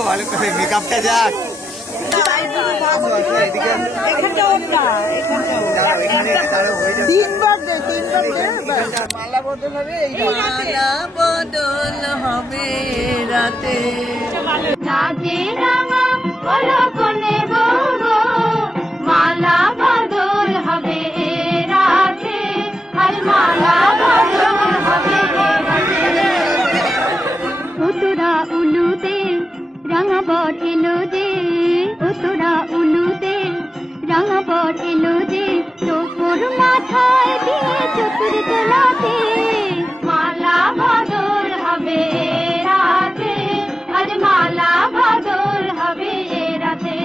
ভালো করে মেকআপটা যাক। মালা বদল হবে রাতে মালা বদল হবে রাতে আর মালা বদল হবে তোরা উলুতে রাঙা বট এলো যে তোরা উলুতে রাঙা বট এলো যে তোর মাথায় দিয়ে চতুর তোলাতে মালা বদল হবে রাতে আর মালা বদল হবে রাতে।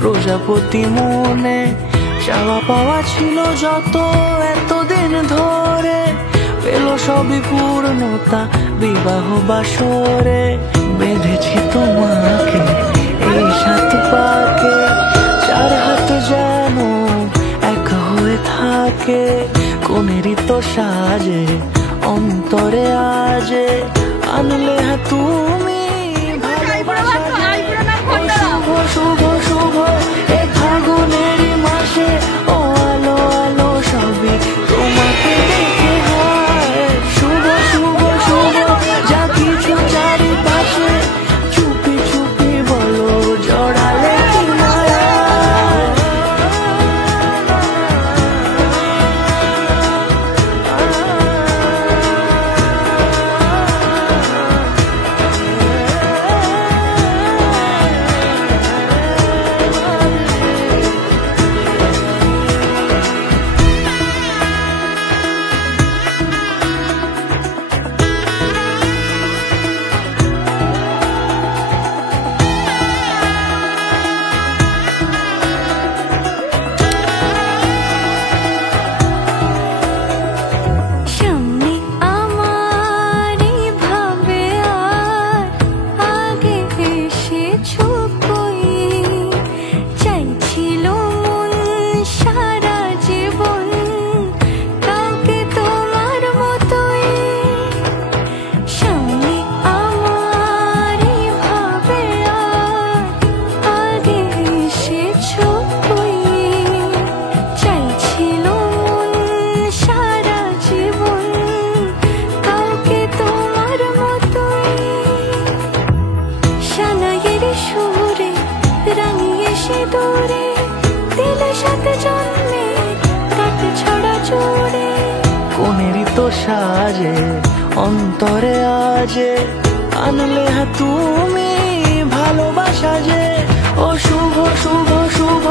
প্রজাপতি মনে চাওয়া পাওয়া ছিল যত এতদিন ধরে পেল সবই পূর্ণতা বিবাহ বাসরে বেঁধেছি তোমাকে এই সাত পাকে চার হাত যেন এক হয়ে থাকে কোনেরই তো সাজে অন্তরে আজে আনলে তুমি শুভ শুভ শুভ এ ফাগুনেরই মাসে ও আলো আলো সবই তোমাকে দেখে হয় শুভ শুভ শুভ যা কিছু চারিপাশে চুপি চুপি বলো জড়ালে কি মায়া কোনেরই তো সাজে অন্তরে আজে আনলে তুমি ভালোবাসা যে ও শুভ শুভ শুভ